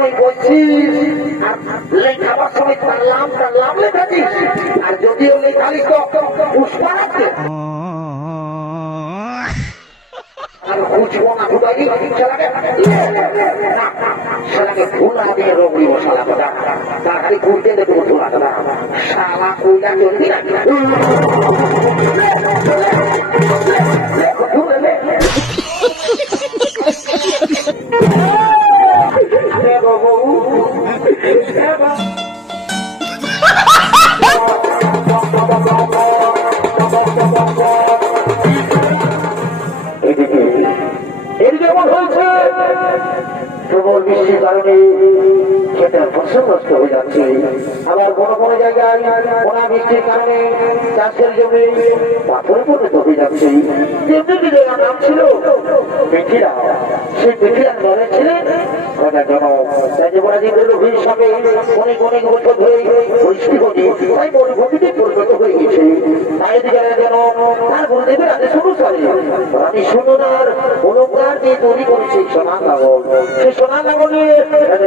সময় বলছিস আর লেখাবার সময় টানলাম টানলাম লেখাছিস আর যদিও লেখালিস তো পুষ্পা রাখতে। আর না দিয়ে রবি ও কথা। তার খালি ঘুরতে দেবো ভুলা কথা। শালা কইলা চলবি না? এর যেমন হয়েছে প্রবল বৃষ্টির কারণে খেতের ফসল হয়ে যাচ্ছে। আবার কোনো কোনো জায়গায় ওনা বৃষ্টির কারণে চাষের জমি পাথরে পরিণত হয়ে যাচ্ছে। যেমনি কি জায়গার নাম ছিল বেঠিরা সেই দলে ছিলেন দিয়ে তৈরি করেছি সেই সোনা কাগজ নিয়ে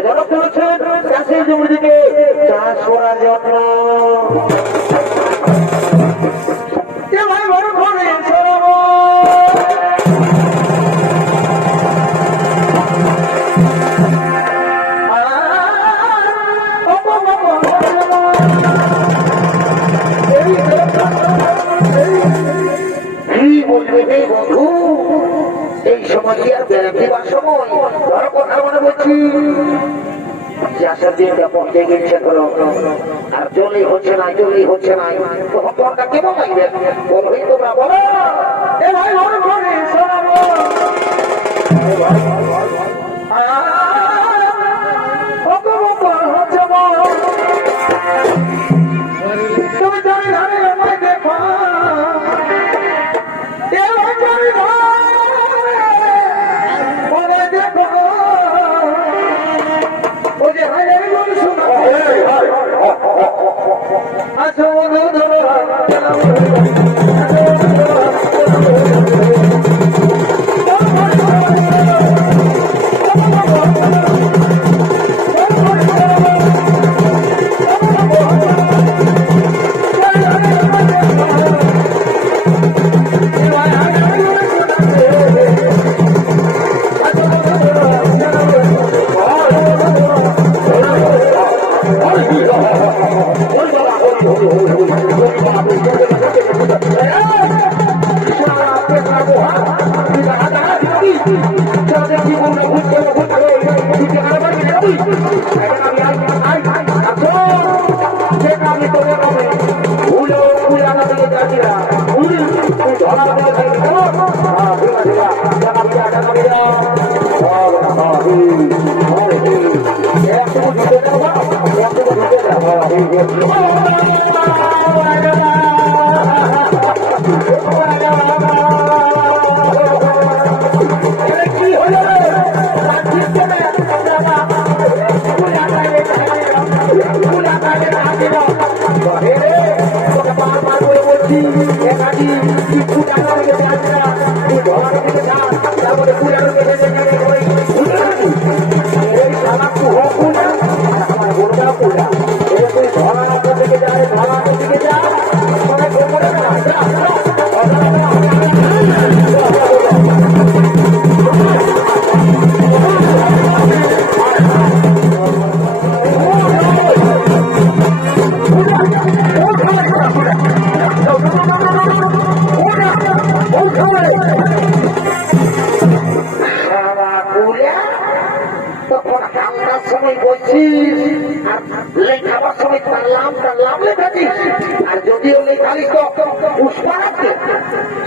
যেন করেছেন চাষের জমি দিকে চাষ করার জন্য। চাষের দিনটা পড়তে গেছে ধরো আর জলই হচ্ছে না জলই হচ্ছে না। তোমারটা কেমন লাগবে বলবি তোমরা বলো। এ ভাই তখন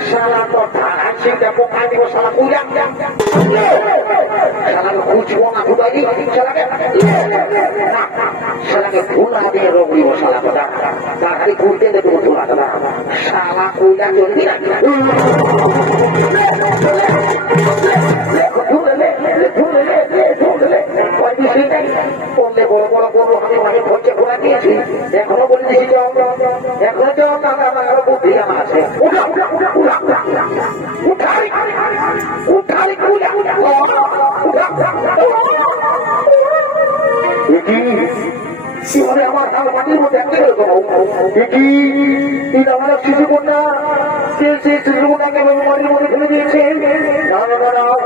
শালা তো ধারাছিটা পোকা দিব শালা কুড়া শালাকে খুঁজবো না খুদাই শালাকে? শালাকে ভুলা দিয়ে কথা। ঘুরতে দেবো কথা শালা না। বড় বড় গরু আমি মানে আমার আছে উঠা উঠা উঠা উঠা সে সেই শিশু কন্যাকে এভাবে মাটির মধ্যে ফেলে দিয়েছে না না না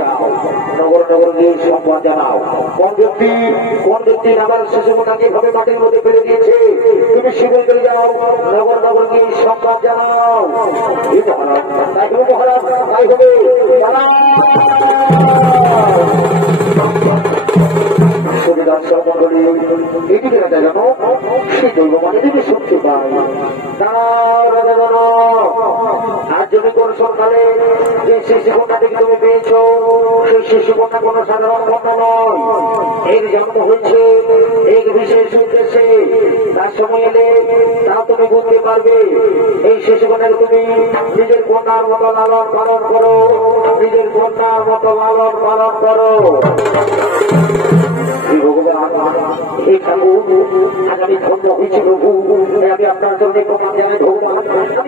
যাও। নগর নগর সংবাদ জানাও। কোন ব্যক্তি কোন ব্যক্তি আমার শিশু মোটাকে মাটির মধ্যে ফেলে দিয়েছে। তুমি শিবির করে যাও, নগর নগর গিয়ে সংবাদ জানাও। তাই হবে, মহারাজ, তাই হবে। জানাও সুবিধার এদিকে রাজা জানো সেই দৈব মানে তুমি শুনতে রাজা জানো যদি কোন সরকারে যে শিশু কন্যা থেকে তুমি পেয়েছ, সেই শিশু কন্যা কোন সাধারণ কন্যা নয়। এর জন্ম হয়েছে এক বিশেষ উদ্দেশ্যে। তার সময় এলে তা তুমি বুঝতে পারবে, এই শিশু কন্যাকে তুমি নিজের কন্যার মতো লালন পালন করো, নিজের কন্যার মতো লালন পালন করো। ভগবান ঠাকুর আজ আমি ধন্য হয়েছি প্রভু। আমি আপনার জন্য প্রণাম জানাই, ভগবান।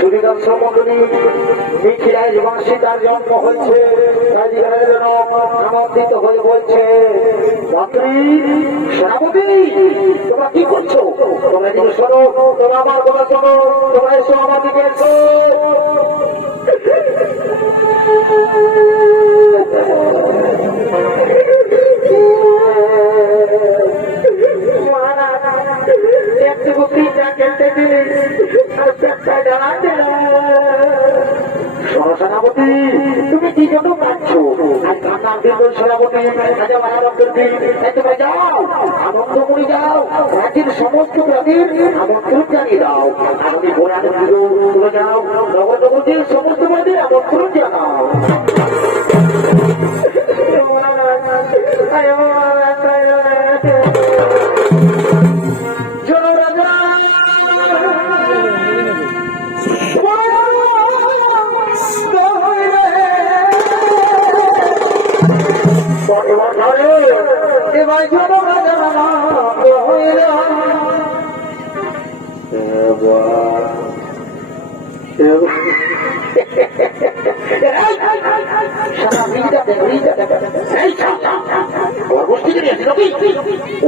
সুবিধার সম্মন্ডলী মিথিলায় যখন সীতার জন্ম হয়েছে। রাজিকারের জন্য আমন্ত্রিত হয়ে বলছে মন্ত্রী সেনাপতি, তোমরা কি করছ? তোমরা এদিকে তোমরা আমার তোমরা এসো দিকে এসো। একটু বুকিটা খেলতে তুমি কি জন্য পাচ্ছ কান্নার এই যাও আনন্দ যাও রাজ্যের সমস্ত প্রাণীর আমন্ত্রণ জানিয়ে দাও যাও নগর নগরদের সমস্ত প্রাণীর আমন্ত্রণ জানাও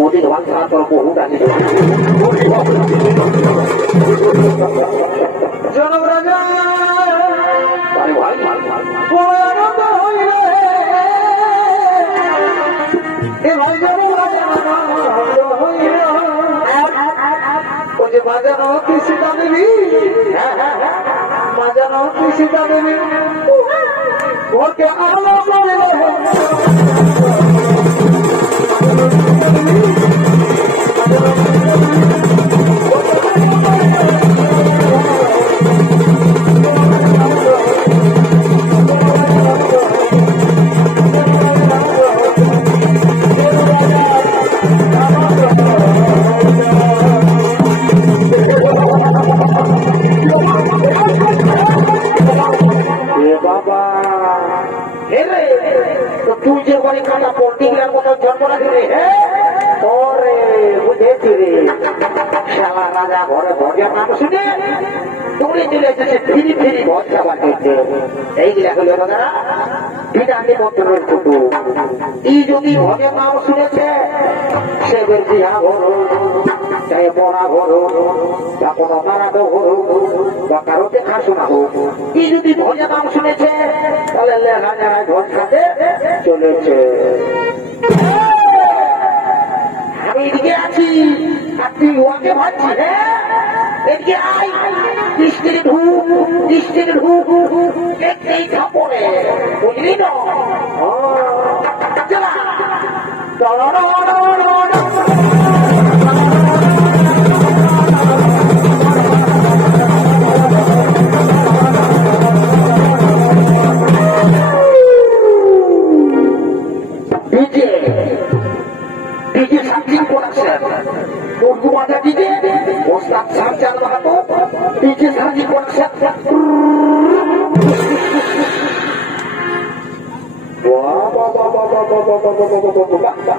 ওদের ভাষা তোর বহু ডাকি জনক রাজা ভাই ও কৃষিতা দেবী। মাজানো কৃষিতা দেবী। ওকে আনন্দ কুটু ই যদি নাম শুনেছে, সে বেশি হা ঘর। চাই বড়া ঘর। তা কোন বাবা মারাবো বা কারোতে খাসো না হোক। কি যদি ভজা নাম শুনেছে, তাহলে লেখা যারা ঘর খাতে চলেছে। আমি এদিকে আছি। আর তুই হ্যাঁ? এদিকে আই দৃষ্টির ঢুক দৃষ্টির দেখতেই থাপড়ে বুঝলি না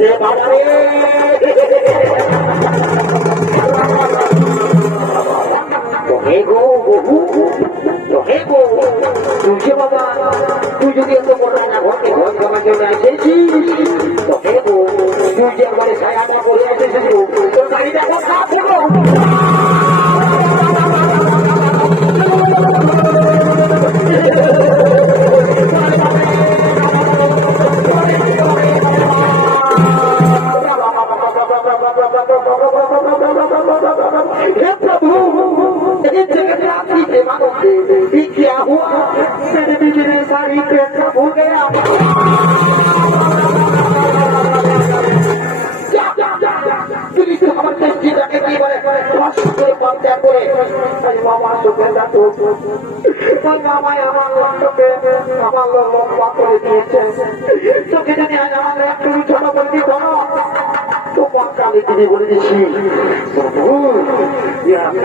বাবা বাবা हे प्रभु ये जगन्नाथ जी के मानो ये क्या हुआ मेरे बिजली सारी पेट हो गया क्या क्या क्या তুই তো আমার দৃষ্টি রাখে কি বলে কষ্ট করে পর্দা করে তাই মামা সুখে যাতো তাই মামাই আমার লক্ষ্যকে আমার লম্বা করে দিয়েছে তোকে যদি আজ আমার একটু ছোট করে দিত তোমার আমি তিনি বলে দিচ্ছি আমি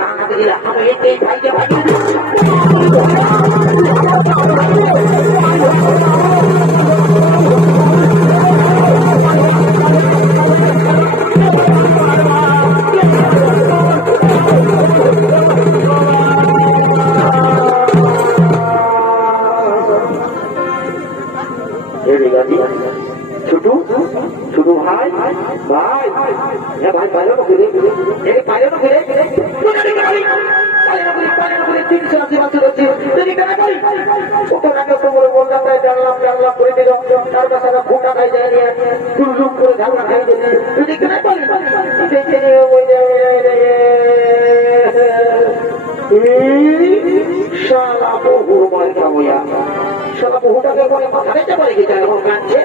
শালা বহুটাকে করে মাথা দিতে কি এখন কাঁদছে?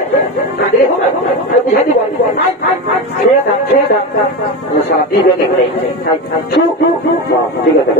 কাঁদলে হবে। আর বুঝাই খেয়ে থাক খেয়ে থাক। শালা দিবে করে ঠিক আছে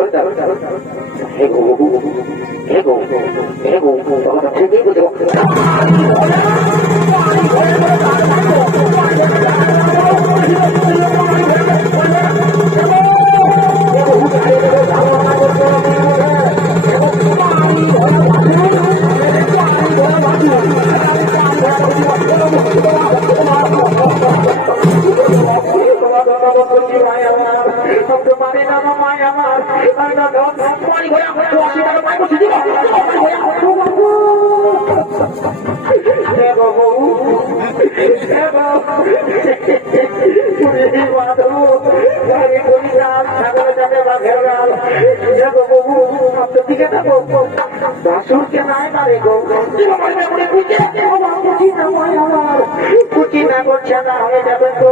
বাসুরকে নাই মারে গো কুচি না করছে না হয়ে যাবে তো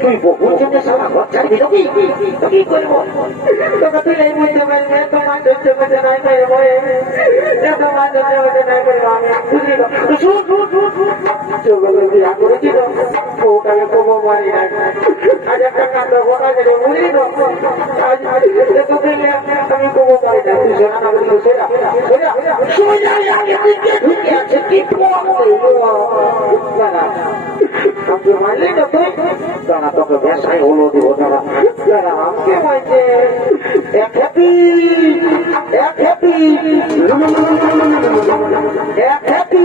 তুই বহু জনের সারা ঘর ছাড়বি তো কি তো করব তোকে তুই এই বুঝতে পারবে ধরতে নাই পারব তোমার ধরতে পারছে নাই পারব আমি বিয়া করেছিল বউটাকে কবো মারি নাই ঘটা গেলে বুঝলি তো আমি না না না না তো দাঁড়া তোকে বেসাই হলো দিব দাঁড়া দাঁড়া আমাকে মারছে এক হ্যাপি এক হ্যাপি এক হ্যাপি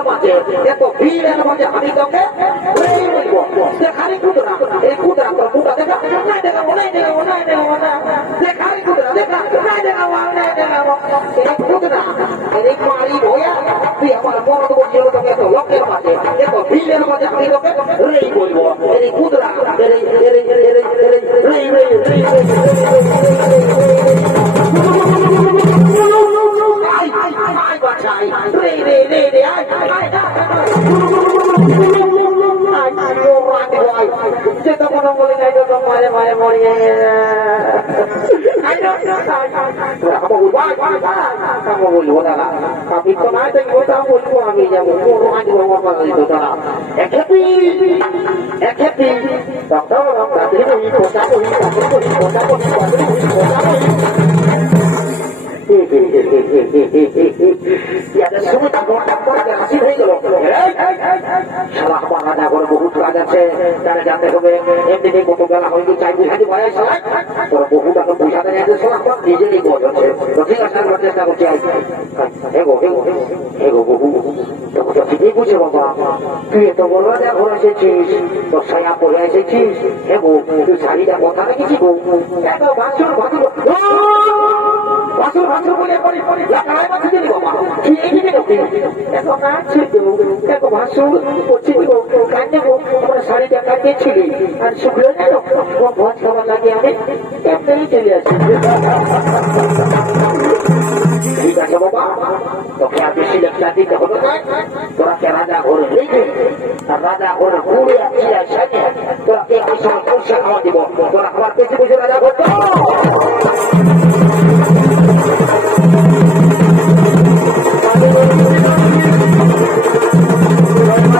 এই বলব এই আমি তো নাই তাই কথা বলব আমি যাব আজ আমার পাশে দিত তারা একেপি একেপি ডক্টর ডাক্তার বহি কথা বহি ডাক্তার বহি কথা বহি কথা বহি কথা বহি ইয়াদের সময় তারপর তারপর হাসি হয়ে গেল সারা আমার রাজা করে বহুত কাজ আছে তারা জানতে হবে এমনিতে কত বেলা হয়তো চাই বুঝাতে পারে সারা তোর বহু টাকা বুঝাতে যাচ্ছে সারা আমার নিজেরই বোঝ তো ঠিক আছে চেষ্টা করছি হেগো হেগো হেগো বহু তোকে ঠিকই বুঝে বাবা তুই এত বড় রাজা ঘরে এসেছিস তোর ছায়া পরে এসেছিস হেগো তুই শাড়িটা কথা রেখেছি গো বাসুর বাসুর বলে পরে পরে লাগাই বাসু দিলি বাবা তুই এই দিকে ঢুকে এত নাচ ছিল এত ভাসুর করছি গো কান্দে গো আমার শাড়িটা কাটিয়েছিলি আর শুকলো যেন ও ভোজ খাবার লাগে আমি এমনি চলে আসি। ঠিক আছে বাবা, তোকে আর বেশি লেখা দিতে হলো না। তোরা কে রাজা ঘরে রেখে আর রাজা ঘরে ঘুরে আর সাজে তোরা কে খাওয়া দিব? আমার বেশি রাজা ঘর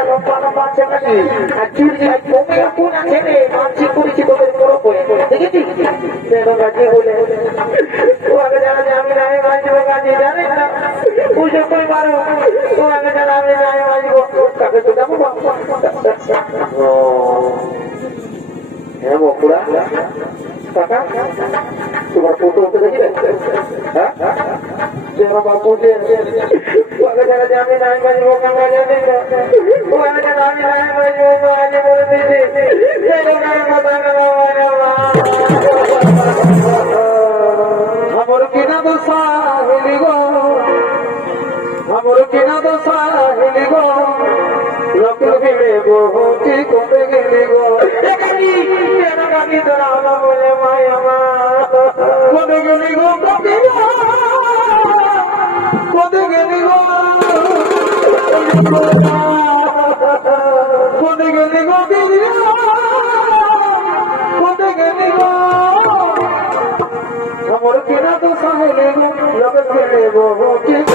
একাছি কাঁদ গেলে লম্বা লম্বা আছে নাকি আর চুল কোন আছে রে মানছি করেছি তোদের বড় করে দেখেছি দেখো কাজে বলে ও আগে জানা যে আমি নামে মাঝে কাজে জানে না পুজো করে পারো ও আগে জানা আমি নামে মাঝে কাকে তো যাব ও হ্যাঁ বকুড়া। কাকা, তোমার ফটো উঠে দেখলেন হ্যাঁ? যেমন বাপু যে ওকে যারা জানি না আমি বাজি বোকা বাজে দিই ওকে যারা আমি না আমি বাজি বোকা বাজে আমার কিনা তো সাহিলি গো আমার কিনা তো সাহিলি গো লোক গেলে বহুটি কমে গেলি গো? কেন কাকি তোরা হলো বলে মাই আমার কমে গেলি গো কমে কমে গেলি গো গেলি গো গেলি গো গেলি গো কিনা তো সাহিলি গো বহুটি